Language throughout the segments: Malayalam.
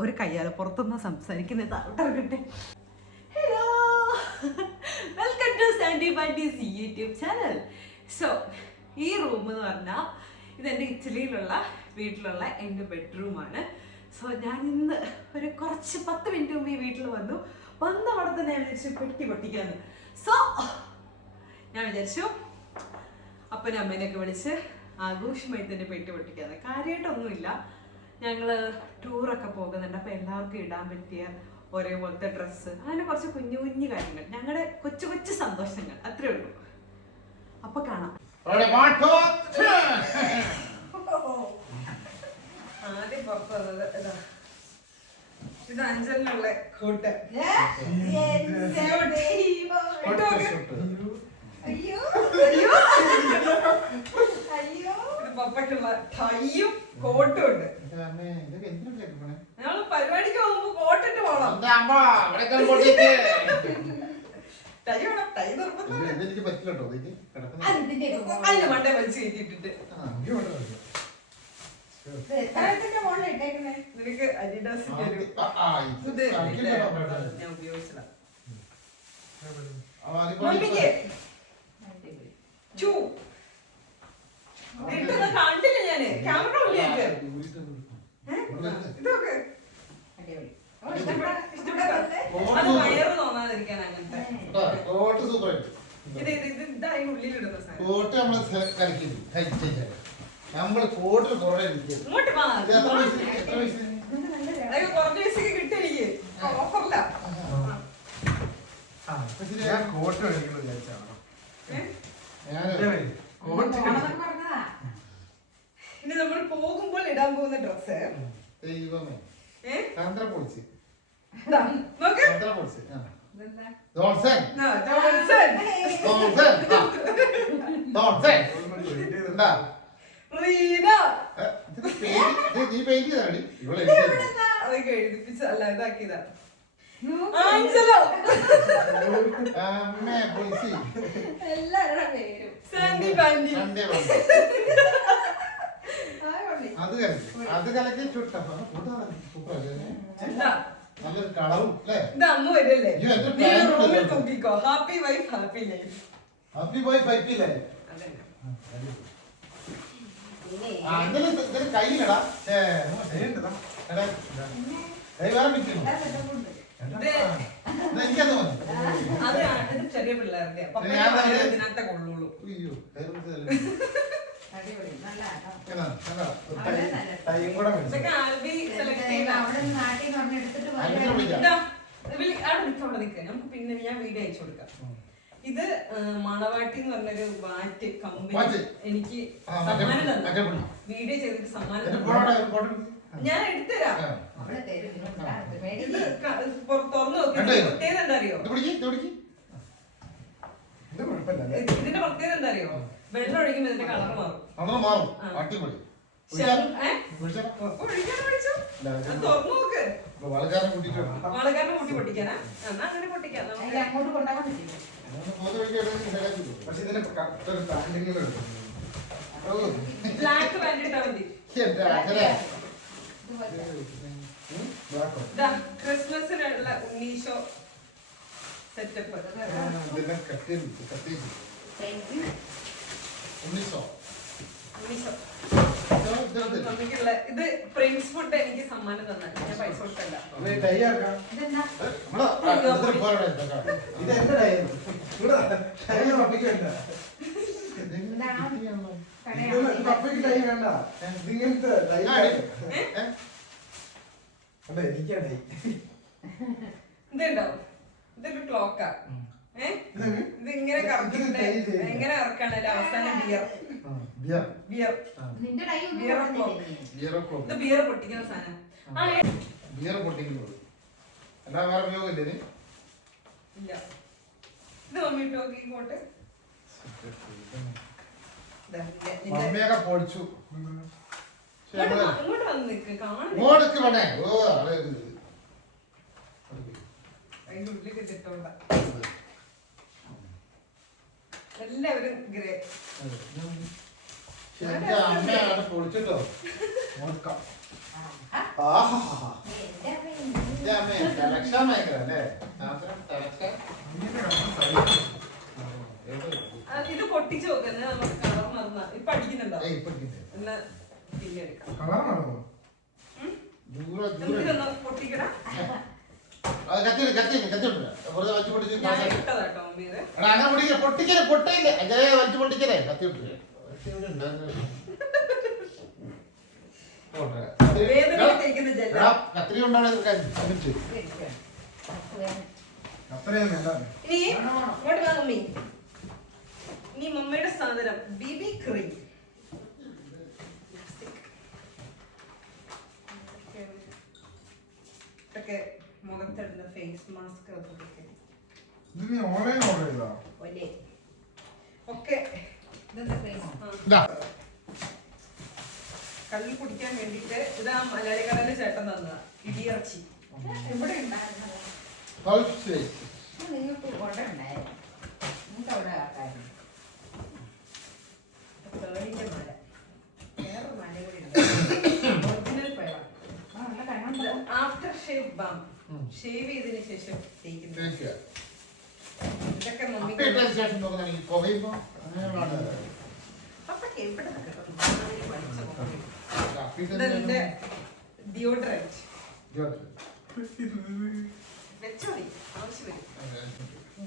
ഒരു കയ്യാല പുറത്തുനിന്ന് സംസാരിക്കുന്നത് അവിടെ. Hello, welcome to Sandy Pandey's YouTube channel. So ഈ റൂം എന്ന് പറഞ്ഞാൽ ഇതെൻ്റെ ഇറ്റലിയിലുള്ള വീട്ടിലുള്ള എൻ്റെ ബെഡ്റൂമാണ്. സോ ഞാൻ ഇന്ന് ഒരു കുറച്ച് 10 മിനിറ്റ് മുമ്പ് ഈ വീട്ടിൽ വന്ന അവിടെ തന്നെ ഞാൻ വിചാരിച്ചു പെട്ടി പൊട്ടിക്കാന്ന്. സോ ഞാൻ വിചാരിച്ചു അപ്പനും അമ്മേനെയൊക്കെ വിളിച്ച് ആഘോഷമായി തന്നെ പെട്ടി പൊട്ടിക്കാന്ന്. കാര്യമായിട്ടൊന്നുമില്ല, ഞങ്ങൾ ടൂറൊക്കെ പോകുന്നുണ്ട്. അപ്പം എല്ലാവർക്കും ഇടാൻ പറ്റിയ ഒരേപോലത്തെ ഡ്രസ്സ്, അങ്ങനെ കുറച്ച് കുഞ്ഞു കുഞ്ഞു കാര്യങ്ങൾ, ഞങ്ങളുടെ കൊച്ചു കൊച്ചു സന്തോഷങ്ങൾ, അത്രേ ഉള്ളൂ. അപ്പൊ കാണാം. ആദ്യം പുറത്ത് വന്നത് ഇതാ, ഇത് അഞ്ചലിനുള്ള കൂട്ട്. ഇത് പപ്പയ്ക്കുള്ള ടൈയും കോട്ടും ഉണ്ട്. ഞങ്ങള് പരിപാടിക്ക് പോകുമ്പോ കോട്ടിട്ട് പോകണം. ടൈ വേണം, ടൈ നിർബന്ധം. അതിന് മണ്ടേ വലിച്ചു കയറ്റിട്ടിട്ട് നിനക്ക് അഡിഡാസിന്റെ ഒരു ഇത് ഞാൻ ഉപയോഗിച്ചതാ. മമ്മിക്ക് ചൂ ഇട്ടൊന്നും കണ്ടില്ല ഞാന്, ക്യാമറ ഉള്ളിലേക്ക്. ഇതൊക്കെ അത് വയറ് തോന്നാതിരിക്കാൻ അങ്ങനത്തെ ഇത് ഇതായി ഉള്ളിലിടുന്ന സാധനം. ഇങ്ങോട്ട് കുറഞ്ഞ പൈസക്ക് കിട്ടിയെനിക്ക് ഓഫറില്ല. ഇനി നമ്മൾ പോകുമ്പോൾ ഇടാൻ പോകുന്ന ഡ്രസ് അതൊക്കെ എഴുതിപ്പിച്ച അല്ല ഇതാക്കിയതാ. നല്ലൊരു കളറും ഇത് അമ്മ വരല്ലേ, റൂമിൽ തൂക്കിക്കോ. Happy wife happy life. Happy wife happy life. കയ്യിലടാ ചെറിയ പിള്ളേരുടെ ഇതിനകത്തെ കൊള്ളുള്ളൂ. നമുക്ക് പിന്നെ ഞാൻ വീഡിയോ അയച്ചു കൊടുക്കാം. ഇത് മണവാട്ടി എന്ന് പറഞ്ഞൊരു വാറ്റ് കമ്പനി എനിക്ക് സമ്മാനം തന്നു. വീഡിയോ ചെയ്തിട്ട് സമ്മാനം ഞാൻ എടുത്തരാം. ഇത് തുറന്നു നോക്കി പ്രത്യേകത എന്താ അറിയോ? ഇതിന്റെ പ്രത്യേകത എന്താ അറിയോ? വെള്ളം ഒഴിക്കുമ്പോ ഇതിന്റെ കളർ മാറും. തുറന്നു നോക്ക്. വാളക്കാരനെ കൂട്ടി പൊട്ടിക്കാനാ? എന്നാ അങ്ങനെ പൊട്ടിക്കാം. അങ്ങോട്ട് കൊണ്ടാകാൻ പറ്റില്ല. ബ്ലാക്ക് പാന്റ് ഇട്ടാ മതി. ക്രിസ്മസിനുള്ള ഉണ്ണീഷോ സെറ്റപ്പ്. ഇത് പ്രിൻസ് ഫുഡ് എനിക്ക് സമ്മാനം തന്നെ, ഞാൻ പൈസ കൊടുത്തല്ല. ഇതുണ്ടോ? ഇതൊരു ക്ലോക്കാ. ഇത് ഇങ്ങനെ കറക്കിട്ട് എങ്ങനെ ഇറക്കാണല്ലോ അവസാനം ബിയർ പൊട്ടിക്കുന്ന സാധനം. ഇല്ല, ഇത് മമ്മി ഇട്ടോ ഇങ്ങോട്ട്. ഇങ്ങോട്ട് വന്ന് നിൽക്ക്, കാണുന്നില്ല. അതിന്റെ ഉള്ളിൽ ഇട്ടോണ്ട എല്ലാവരും ഗ്രേ. അമ്മയാണ് പൊളിച്ചിട്ടോ. തലക്കാൻ ഭയങ്കര അല്ലേ? തലക്കാൻ ഇത് പൊട്ടിച്ചു നോക്കുന്നത് നമുക്ക് കളർ മറന്ന ഇപ്പൊ അടിക്കുന്നുണ്ടോ എന്നാ പിന്നെ എടുക്കാം പൊട്ടിക്കട ഞാൻ ഇട്ടതാട്ടോ മമ്മീത് വേദന തേക്കുന്ന ജെല്ല കത്തിരി കൊണ്ടാണ് ഇനി ഇങ്ങോട്ട് വാ മമ്മി. ഇനി മമ്മിയുടെ സാധനം ബിബി ക്രീം. ഇതൊക്കെ മുഖത്തിടുന്ന ഫേസ് മാസ്ക് ഒക്കെ കല്ലിൽ കുടിക്കാൻ വേണ്ടിട്ട് ഇതാ മലയാളി കടലിലെ ചേട്ടൻ തന്നതാ ഇടിയിറച്ചി. ഇവിടെ ഉണ്ടായിരുന്നു നിങ്ങൾക്ക് ഇവിടെ ഉണ്ടായിരുന്നു നിങ്ങൾക്ക് അവിടെ ആക്കായിരുന്നു തേടിന്റെ മല വേറൊരു മല കൂടി ഒറിജിനൽ പഴം. ആഫ്റ്റർ ഷേവ് ബാം ഷേവ് ചെയ്തതിന് ശേഷം തേക്കുന്നത്. ഇതൊക്കെ മമ്മി അപ്പൊക്കെ എവിടെ ഇതെന്റെ ഡിയോഡ്രന്റ് വെച്ചോളി ആവശ്യം വരും.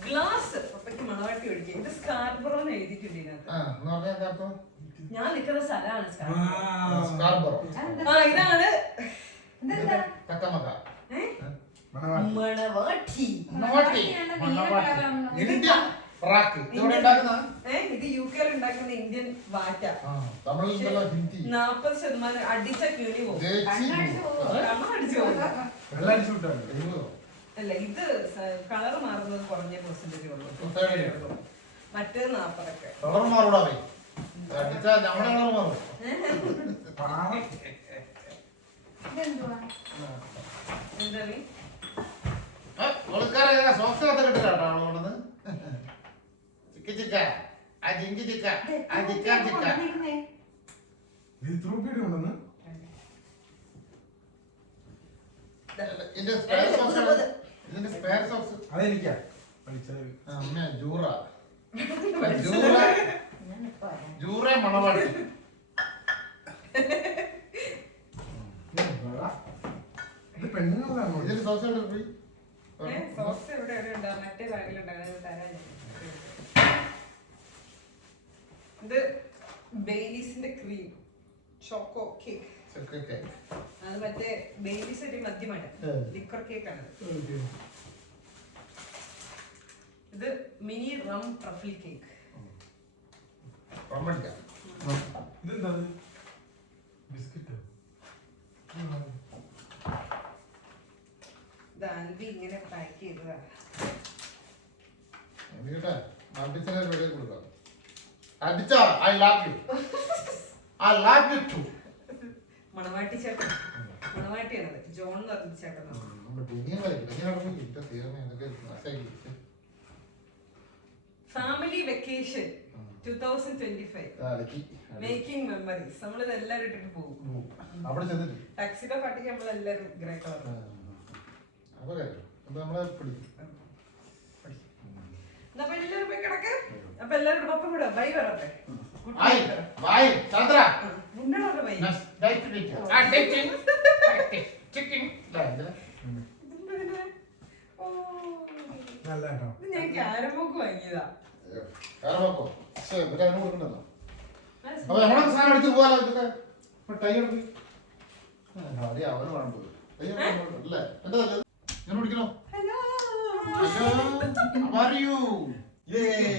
ഗ്ലാസ് അപ്പയ്ക്ക് മണവാട്ടി ഒഴിക്കുക. ഇത് സ്കാർബറോ എന്ന് എഴുതിയിട്ടുണ്ട് ഇതിനകത്ത്. ഞാൻ നിൽക്കുന്ന സ്ഥലമാണ് സ്കാർബറോ. ഇതാണ് മണവാട്ടി. ഇത് യുകെയിൽ ഉണ്ടാക്കുന്ന ഇന്ത്യൻ വാറ്റ. 40% അടിച്ച കിളി പോകും. അല്ല ഇത് കളർ മാറുന്നത് കുറഞ്ഞ പെർസെന്റേജ് ഉള്ളൂ. മറ്റേത് 40ഒക്കെ അതെനിക്കാ ജൂറ മണവാട്ടി പെണ്ണുങ്ങളാണോ ഇതിന് സോസ് പോയി സോസ് എവിടെ ഉണ്ടാവും മറ്റേ ബാഗിലുണ്ടാകുന്നത് തരാൻ. ഇത് ബെയിലീസിന്റെ ക്രീം ചോക്കോ കേക്ക്. അത് മറ്റേ ബെയിലീസ് ഒരു മദ്യമാണ്, ലിക്കർ കേക്ക് ആണ്. ഇത് മിനി റം ട്രഫിൾ കേക്ക്. ഇത് ആൽബി ഇങ്ങനെ പാക്ക് ചെയ്തതാ. മണവാട്ടി ചേട്ടൻ, മണവാട്ടിയാണത്. ജോൺ എന്ന് പറഞ്ഞ ചേട്ടനാണ്. Family vacation 2025 making memories. നമ്മളിത് എല്ലാവരും ഇട്ടിട്ട് പോകും. ടാക്സിയുടെ പാട്ടിക്ക് നമ്മളെല്ലാവരും ഗ്രേ കളർ. അപ്പൊ എല്ലാവരും പോയി കിടക്ക്. അപ്പൊ എല്ലാവരും പപ്പ കൂടെ ബൈ പറട്ടെ. ഞാൻ ക്യാരമോക്ക് വാങ്ങിയതാ. How are you? Yay!